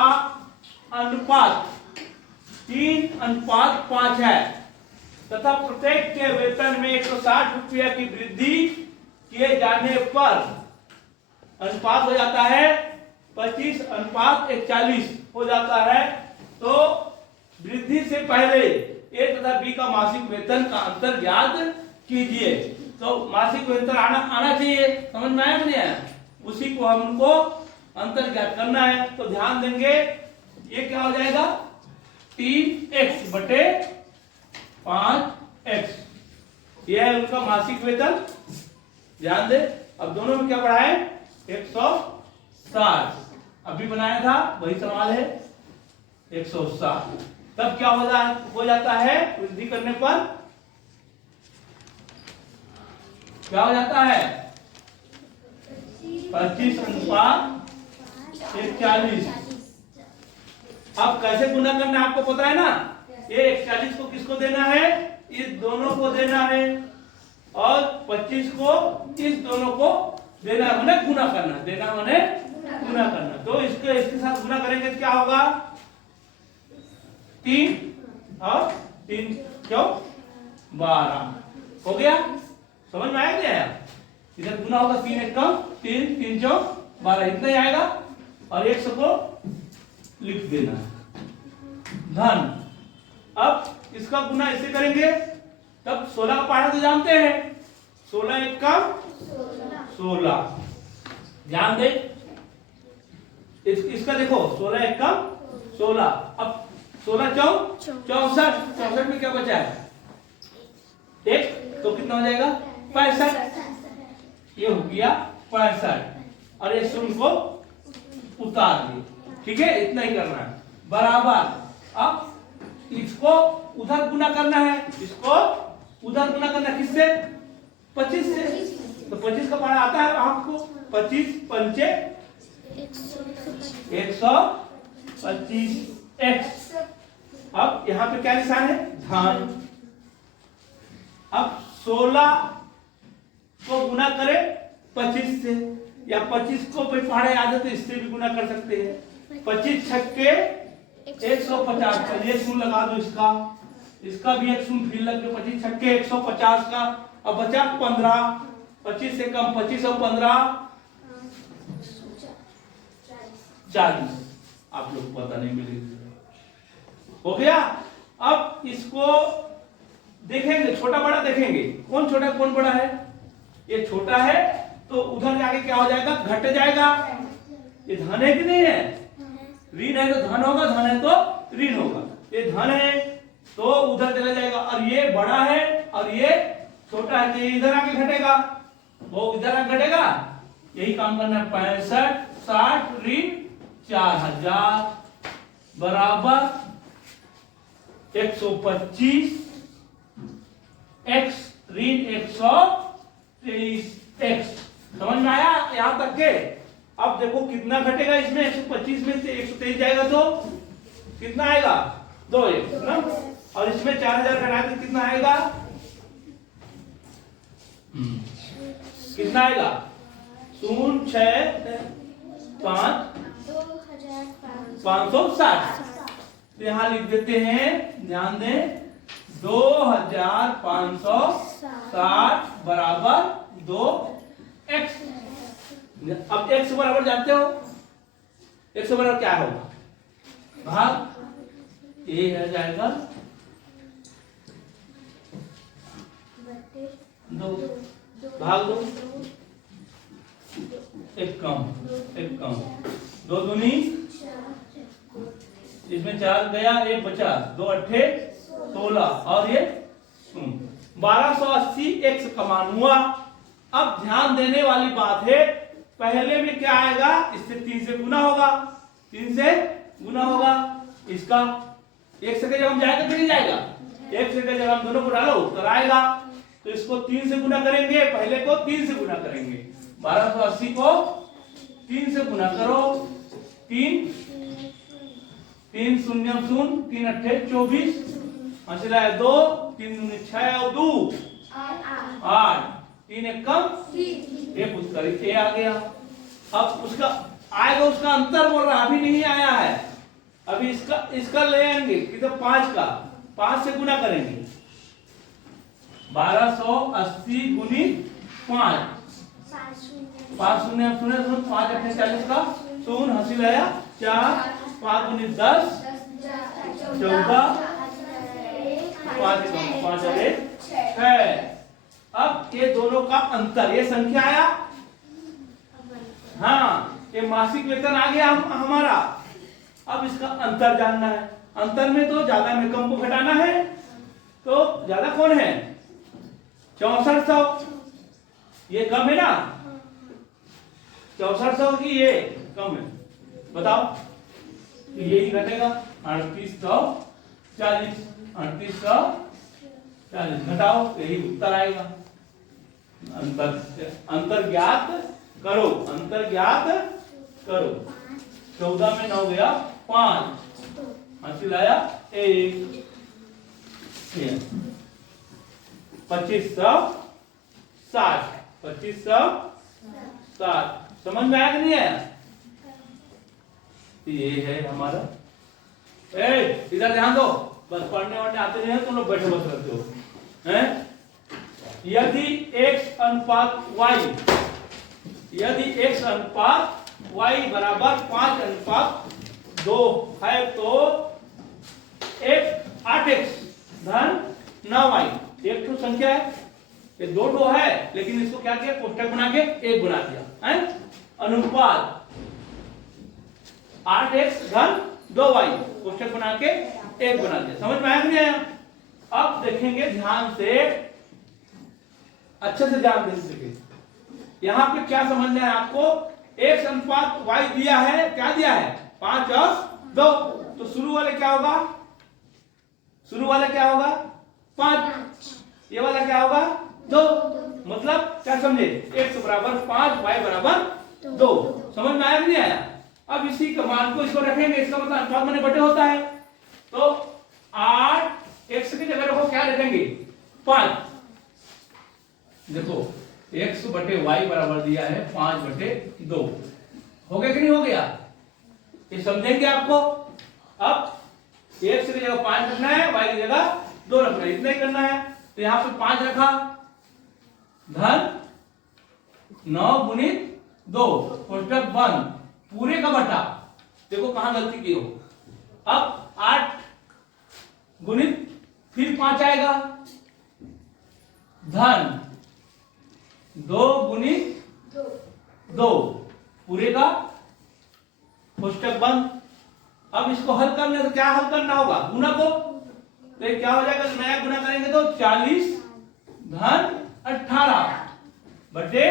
का अनुपात 3:5 है तथा प्रत्येक के वेतन में 160 रुपया की वृद्धि किए जाने पर अनुपात हो जाता है 25:41 हो जाता है। तो वृद्धि से पहले ए तथा बी का मासिक वेतन का अंतर ज्ञात कीजिए। तो मासिक वेतन आना चाहिए, समझ में आया नहीं आया? उसी को हमको अंतर ज्ञात करना है। तो ध्यान देंगे ये क्या हो जाएगा 3x बटे 5x, यह है उनका मासिक वेतन। ध्यान दे, अब दोनों में क्या बढ़ा है 160, अभी बनाया था वही सवाल है 160। तब क्या हो जाता है वृद्धि करने पर क्या हो जाता है 25:41। अब कैसे गुना करना है आपको पता है ना? ये 41 को किसको देना है? इस दोनों को देना है, और 25 को इस दोनों को देना है, मैंने गुना करना, देना मैंने गुना करना। तो इसके साथ गुना करेंगे क्या होगा 3 और 3 क्यों 12 हो गया। समझ में आया क्या? इधर गुना होगा 3 एक कम 3 3 चौ 12 इतना ही आएगा, और 100 को लिख देना है धन। अब इसका गुना इससे करेंगे तब 16 का पढ़ा तो जानते हैं, 16 एक कम 16। ध्यान दे इसका देखो 16 एक कम 16। अब 16 चौ 64, 64 में क्या बचा है एक, तो कितना हो जाएगा 65। ये हो गया 65, और ये शून्य को उतार दिए। ठीक है, इतना ही करना है बराबर। अब इसको उधर गुना करना है, इसको उधर गुना करना किससे 25 से। तो 25 का पढ़ा आता है आपको 25 पंचे 125x। अब यहां पे क्या निशान है धन। अब 16 को गुना करें 25 से, या 25 को भी पढ़े याद है तो इससे भी गुना कर सकते हैं। 25 छक्के 150, चलिए शून्य लगा दो इसका भी एक शून्य फिर लग गया। 25 छक्के 150 का। अब बचा 15, 25 से कम 25 और 15 40। आप लोग पता नहीं मिलेगा हो गया। अब इसको देखेंगे छोटा बड़ा, देखेंगे कौन छोटा कौन बड़ा है। ये छोटा है तो उधर जाके क्या हो जाएगा घट जाएगा। ये धन है कि नहीं है? ऋण है तो धन होगा, धन है तो ऋण होगा। ये धन है तो उधर चला जाएगा, और ये बड़ा है और ये छोटा है तो ये इधर आके घटेगा, वो इधर आके घटेगा। यही काम करना है। 65 60 ऋण 4000 बराबर 125 x ऋण 123 x। समझ में आया यहां तक के? अब देखो कितना घटेगा इसमें, 125 में से 123 जाएगा तो कितना आएगा 2 1 ना, और इसमें 4000 घटा दे कितना आएगा कितना आएगा 0 6 5 560। तो यहां लिख देते हैं, ध्यान दें 2560 बराबर 2x। अब x बराबर जानते हो, x बराबर क्या होगा भाग a है जाएगा 2 भाग 2 एक कम 2 दूनी, इसमें 4 गया 1 बचा 2 अट्ठे 16, और ये 1280 x का मान हुआ। अब ध्यान देने वाली बात है, पहले में क्या आएगा इससे 3 से गुना होगा, 3 से गुना होगा। इसका 1 से जब हम जाएगा तो नहीं जाएगा, 1 से जब हम दोनों को डालो उत्तर आएगा। तो इसको 3 से गुना करेंगे, पहले को 3 से गुना करेंगे। 1280 को 3 से गुना करो, 3 3 0 0 3 अट्ठे 24, हासिल है 2 3 दूनी 6 और 2 8 3 एक कम 1 उत्तर ए आ गया। अब उसका आएगा, उसका अंतर बोल रहा अभी नहीं आया है, अभी इसका ले आएंगे किधर 5 का 5 से गुना करेंगे 1280 गुणित 5 5 शून्य 5 अपने 40 का शून्य हासिल आया 4 5 गुणित 10 14 5 और 1 6। अब ये दोनों का अंतर ये संख्या आया हाँ ये मासिक वेतन आ गया हमारा। अब इसका अंतर जानना है। अंतर में तो ज्यादा में कम को घटाना है तो ज्यादा कौन है 6400 ये कम है ना 6400 की ये कम है बताओ तो यही घटेगा 3840 3840 घटाओ यही उत्तर आएगा। अंतर ज्ञात करो 14 में 9 गया 5 हासिल आया 1 2560 समझ में आया कि नहीं आया। ये है हमारा इधर ध्यान दो बस पढ़ने वाले आते नहीं है तुम लोग बैठे बस रहते हो हैं। यदि x अनुपात y बराबर 5:2 है तो 8x धन 9y एक तो संख्या है ये दो है लेकिन इसको क्या किया कोष्ठक बना के 1 बना दिया है अनुपात 8x धन 2y कोष्ठक बना के 1 बना दिया। समझ में आया कि नहीं आया। अब देखेंगे ध्यान से अच्छे से ध्यान दे सके यहाँ पे क्या समझना है आपको x अनुपात y दिया है क्या दिया है 5 और 2 तो शुरू वाले क्या होगा 5 ये वाला क्या होगा 2 मतलब क्या समझे x बराबर 5 y बराबर 2 समझ में आया कि नहीं आया। अब इसी कमांड को इसको रखेंगे इसका मतलब अनुपात माने बटे होता है तो 8 x की जगह रखो क्या रखेंगे 5 देखो x बटे y बराबर दिया है 5/2 हो गया कि नहीं हो गया ये समझेंगे आपको। अब x की जगह 5 रखना है y की जगह 2 रखना है इतना ही करना है तो यहाँ पे 5 रखा धन 9 गुणित 2 कोष्ठक बंद पूरे का बटा देखो कहां गलती की हो। अब 8 गुणित फिर 5 आएगा धन 2 गुणित 2 पूरे का कोष्ठक बंद। अब इसको हल करने तो क्या हल करना होगा गुना को तो ये क्या हो जाएगा नया गुना करेंगे तो 40 धन 18 बटे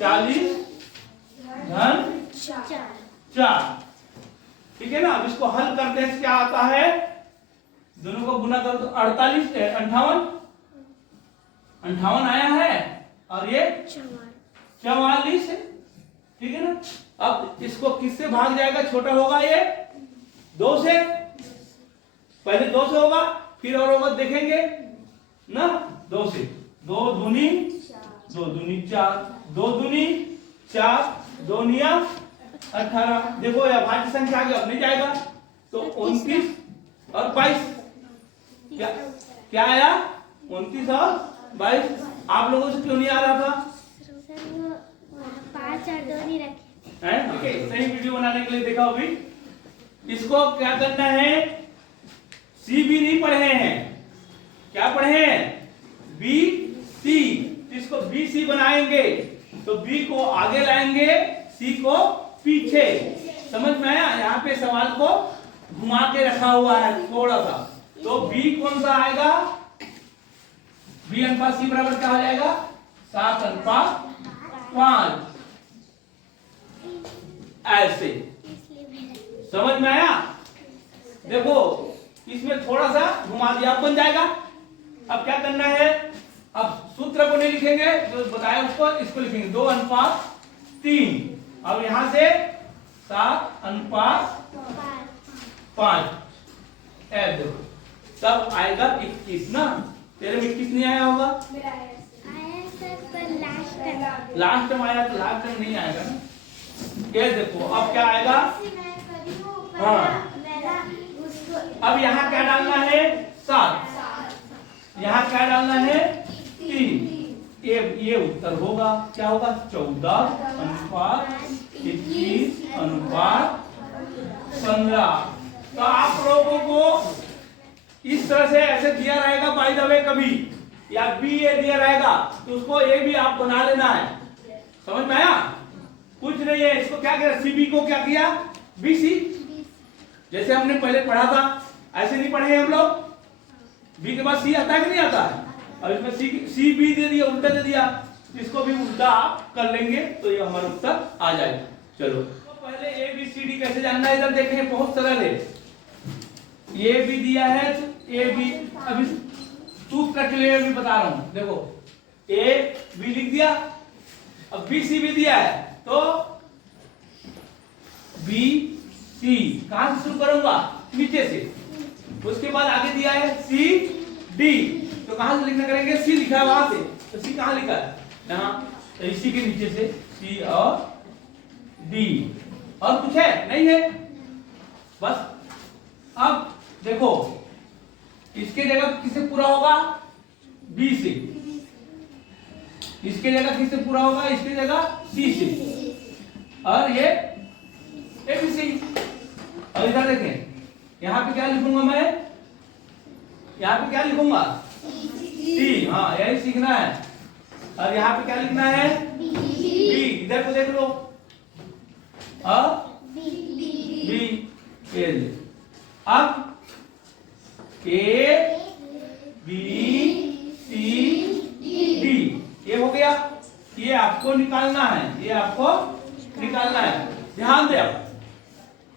40 धन 4 ठीक है ना। अब इसको हल करते हैं क्या आता है दोनों को गुना करो तो 48 58 आया है और ये 44 है ठीक है ना। अब इसको किससे भाग जाएगा छोटा होगा ये 2 से पहले 2 से होगा फिर और होगा देखेंगे ना 2 से 2 दूनी 4 2 दूनी 4 2 निया 18 देखो यह भाज्य संख्या आगे अब नहीं जाएगा तो 29 और 22 क्या आया 29 और 22 आप लोगों से क्यों नहीं आ रहा था 5 और 2 नहीं रखे हैं ठीक है सही वीडियो बनाने के लिए देखा अभी इसको क्या करना है सी बी नहीं पढ़े हैं क्या पढ़े हैं बी सी इसको बी सी बनाएंगे तो बी को आगे लाएंगे सी को पीछे समझ में आया। यहाँ पे सवाल को घुमा के रखा हुआ है थोड़ा सा तो बी कौन सा आएगा बी अनुपात सी बराबर क्या हो जाएगा 7:5 ऐसे समझ में आया। देखो इसमें थोड़ा सा घुमा दिया बन जाएगा। अब क्या करना है अब सूत्र को नहीं लिखेंगे जो बताया उसको इसको लिखेंगे 2:3 अब यहां से 7:5 देखो तब आएगा 21 ना तेरे में 21 नहीं आया होगा आया सर पर लास्ट में आया तो लास्ट में नहीं आएगा ना ये देखो अब क्या आएगा हाँ। अब यहाँ क्या डालना है 7, यहाँ क्या डालना है 3। ये उत्तर होगा, क्या होगा 14:21:15। तो आप लोगों को इस तरह से ऐसे दिया रहेगा बाय द वे कभी, या बी ए दिया रहेगा तो उसको ए भी आप बना लेना है। समझ में आया? कुछ नहीं है, इसको क्या किया सीबी को क्या किया बीसी, जैसे हमने पहले पढ़ा था ऐसे नहीं पढ़े हम लोग। बी के बाद सी आता है कि नहीं आता है? अब इसमें सी बी दे दिया, उल्टा दे दिया, इसको भी उल्टा आप कर लेंगे तो ये हमारा उत्तर आ जाएगा। चलो तो पहले ए बी सी डी कैसे जानना है, इधर देखें बहुत सरल है। ए बी दिया है तो ए बी, अभी सूत्र के लिए भी बता रहा हूं, देखो ए बी लिख दिया, अब बी सी भी दिया है तो बी सी कहां से शुरू करूंगा नीचे से, उसके बाद आगे दिया है सी डी, तो कहां से लिखना करेंगे सी लिखा है वहां से, तो सी कहां लिखा है यहाँ, तो इसी के नीचे से सी और डी। और कुछ है नहीं है बस। अब देखो इसके जगह किससे पूरा होगा बी से, इसके जगह किससे पूरा होगा इसके जगह सी से, और ये ए बी सी। और इधर देखें यहाँ पे क्या लिखूंगा मैं, यहाँ पे क्या लिखूंगा सी, हाँ यही सीखना है। और यहाँ पे क्या लिखना है बी, इधर को देख लो बी। अब ए बी सी डी ये हो गया, ये आपको निकालना है, ये आपको निकालना है। ध्यान दे, अब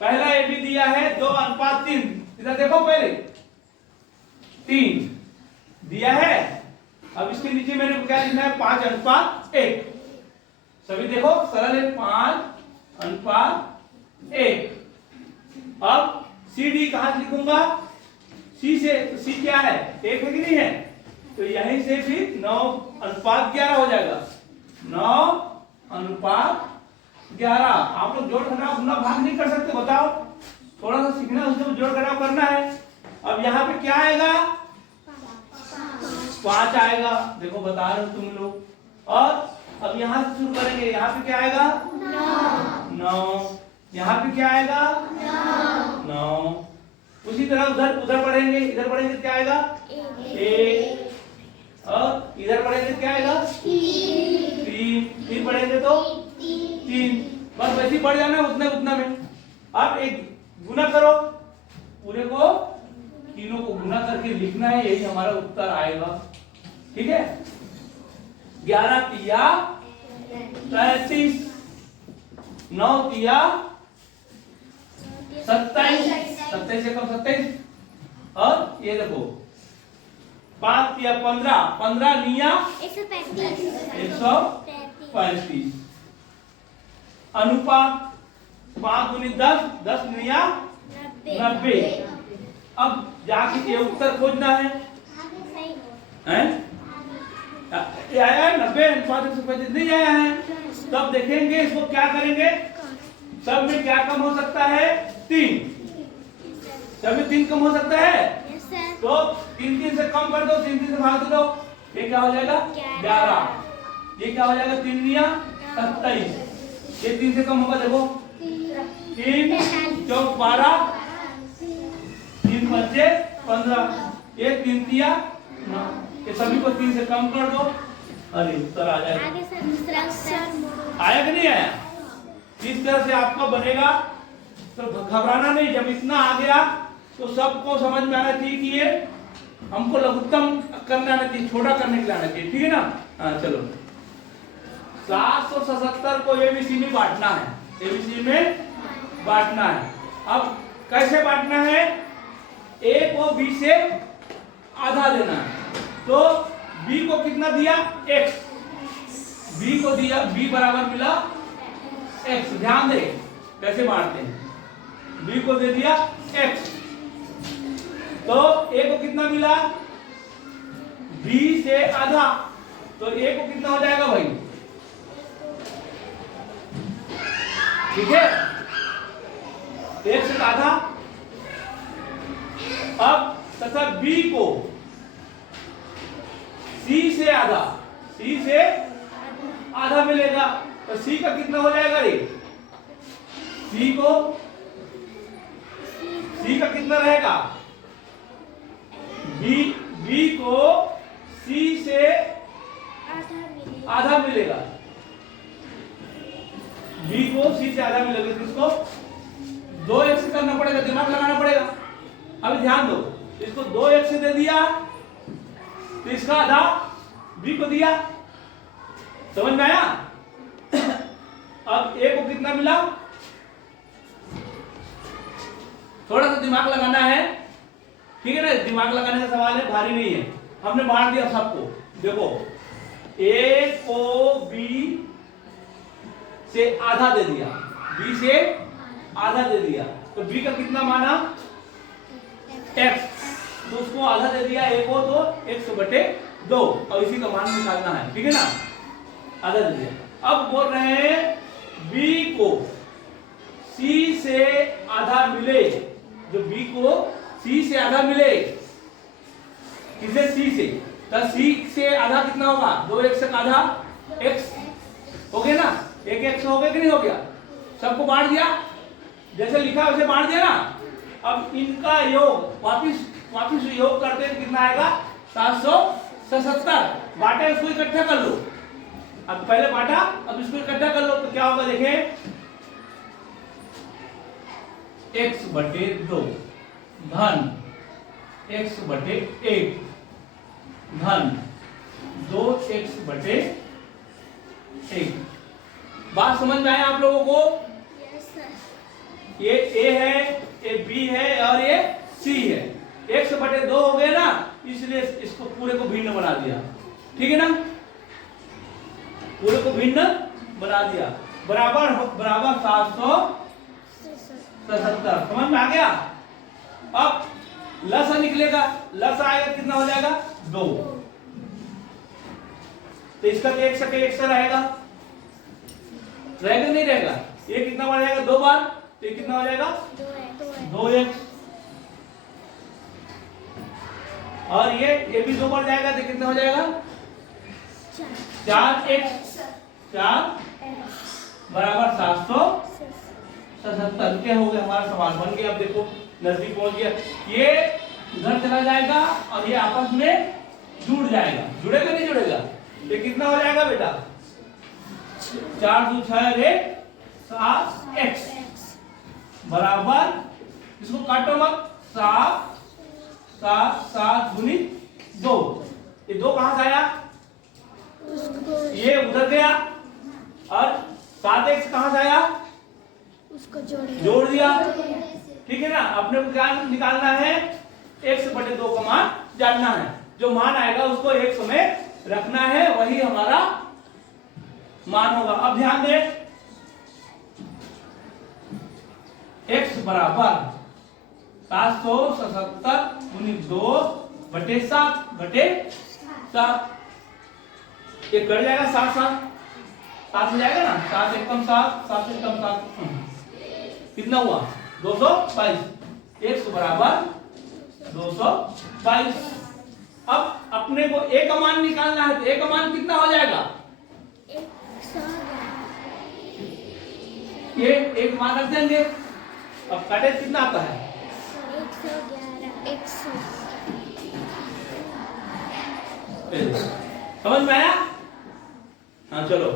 पहला ए बी दिया है 2:3, इधर देखो पहले 3 दिया है, अब इसके नीचे मेरे को क्या लिखना है 5:1। सभी देखो सरल है 5:1। अब सी डी कहां लिखूंगा सी से, तो सी क्या है 1 है कि नहीं है, तो यहीं से फिर 9:11 हो जाएगा, 9:11। आप लोग जोड़ घटाव गुना भाग नहीं कर सकते, बताओ थोड़ा सा सीखना, उसमें जोड़ घटाव करना है। अब यहाँ पे क्या आएगा 5 आएगा, देखो बता रहे हो तुम लोग। और अब यहाँ से शुरू करेंगे, यहाँ पे क्या आएगा 9, यहाँ पे क्या आएगा 9। उसी तरह उधर उधर पढ़ेंगे, इधर पढ़ेंगे क्या आएगा 1, और इधर पढ़ेंगे क्या आएगा 3, फिर पढ़ेंगे तो 3, बस वैसे ही बढ़ जाना है उतना उतना में। अब एक गुना करो, पूरे को तीनों को गुना करके लिखना है, यही हमारा उत्तर आएगा। ठीक है 11 तिया 33, 9 तिया 27, 27 से कम 27, और ये देखो 5 तिया 15, 15 निया 135। अनुपात 5 दूनी 10, 10 निया 90। अब जाके ये उत्तर खोजना है, हैं? ये आया है 90 अनुपात 135 नहीं आया है, तब देखेंगे इसको क्या करेंगे, सब में क्या कम हो सकता है 3, सब में 3 कम हो सकता है, तो 3 से कम कर दो, 3 से भाग दो, ये क्या हो जाएगा 11, ये क्या हो जाएगा 3 निया 27, ये 3 से कम होगा, देखो 3 चौक 12, 3 बचे 15, ये 3 तिया 9, ये सभी को 3 से कम कर दो, अरे उत्तर आ जाएगा। आगे सर दूसरा उत्तर आया कि नहीं आया? इस तरह से आपका बनेगा, तो घबराना नहीं, जब इतना आ गया तो सबको समझ में आना चाहिए कि ये हमको लघुत्तम करना आना चाहिए, छोटा करने के लिए आना चाहिए, ठीक है ना। हाँ चलो 777 को एबीसी में बांटना है, एबीसी में बांटना है। अब कैसे बांटना है, ए को बी से आधा देना है, तो बी को कितना दिया x, बी को दिया बी बराबर मिला x, ध्यान दे कैसे बांटते हैं, बी को दे दिया x, तो ए को कितना मिला बी से आधा, तो ए को कितना हो जाएगा भाई, ठीक है x का आधा। अब तथा b को c से आधा मिलेगा, तो c का कितना हो जाएगा रे? c का कितना रहेगा? b को c से आधा मिलेगा, b को c से आधा मिलेगा। किसको 2x से करना पड़ेगा, दिमाग लगाना पड़ेगा। अभी ध्यान दो, इसको 2x से दे दिया तो इसका आधा b को दिया, समझ में आया? अब a को कितना मिला? थोड़ा सा दिमाग लगाना है, ठीक है ना? दिमाग लगाने का सवाल है, भारी नहीं है। हमने बांट दिया सबको। देखो a को b से आधा दे दिया, b से आधा दे दिया, तो b का कितना माना? x, तो उसको आधा दे दिया a को, तो x/2, और इसी का मान निकालना है, ठीक है ना? आधा दे दिया। अब बोल रहे हैं b को c से आधा मिले, जो b को c से आधा मिले, किसे? c से, तो c से आधा कितना होगा? 2x का आधा x हो गया ना? एक x हो गया कि नहीं हो गया? सबको बांट दिया, जैसे लिखा वैसे बांट दिया ना। अब इनका योग वापिस योग करते हैं, कितना आएगा? 777। बांटे, इसको इकट्ठा कर लो। अब पहले बांटा, अब इसको इकट्ठा कर लो, तो क्या होगा देखें? x/2 धन x/1 धन 2x/1। बात समझ में आया आप लोगों को? ये a है, ये b है और ये c है। x/2 हो गया ना, इसलिए इसको पूरे को भिन्न बना दिया, ठीक है ना? पूरे को भिन्न बना दिया, बराबर 777। समझ में आ गया? अब लसा निकलेगा, लसा आएगा, कितना हो जाएगा? 2। तो इसका तो एक रहेगा, नहीं रहेगा? ये कितना बार जाएगा? 2 बार, तो ये कितना हो जाएगा? 2x। और ये भी 2 बार जाएगा, तो कितना हो जाएगा? 4x। 4 बराबर 777। क्या हो गया? हमारा सवाल बन गया। अब देखो नजदीक पहुंच गया, ये उधर चला जाएगा और ये आपस में जुड़ जाएगा। जुड़ेगा नहीं जुड़ेगा? ये कितना हो जाएगा बेटा? 4 2 6 7x बराबर, इसको काटो मत, 7 गुणित 2। ये 2 कहां से आया? ये उधर गया, और 7x कहां से आया? उसको जोड़ दिया, ठीक है ना? अपने को क्या निकालना है? x/2 का मान जानना है। जो मान आएगा उसको x में रखना है, वही हमारा मान होगा। अब ध्यान दे, x बराबर 777 गुणित 2/7/7। ये कट जाएगा, 7 हो जाएगा ना? 7 एकम 7, 7 एकम 7, कितना हुआ? 222। x बराबर 222। अब अपने को a का मान निकालना है, तो a का मान कितना हो जाएगा? ये एक मान रख देंगे। अब काटे कितना आता है? 111। समझ में आया? हाँ चलो।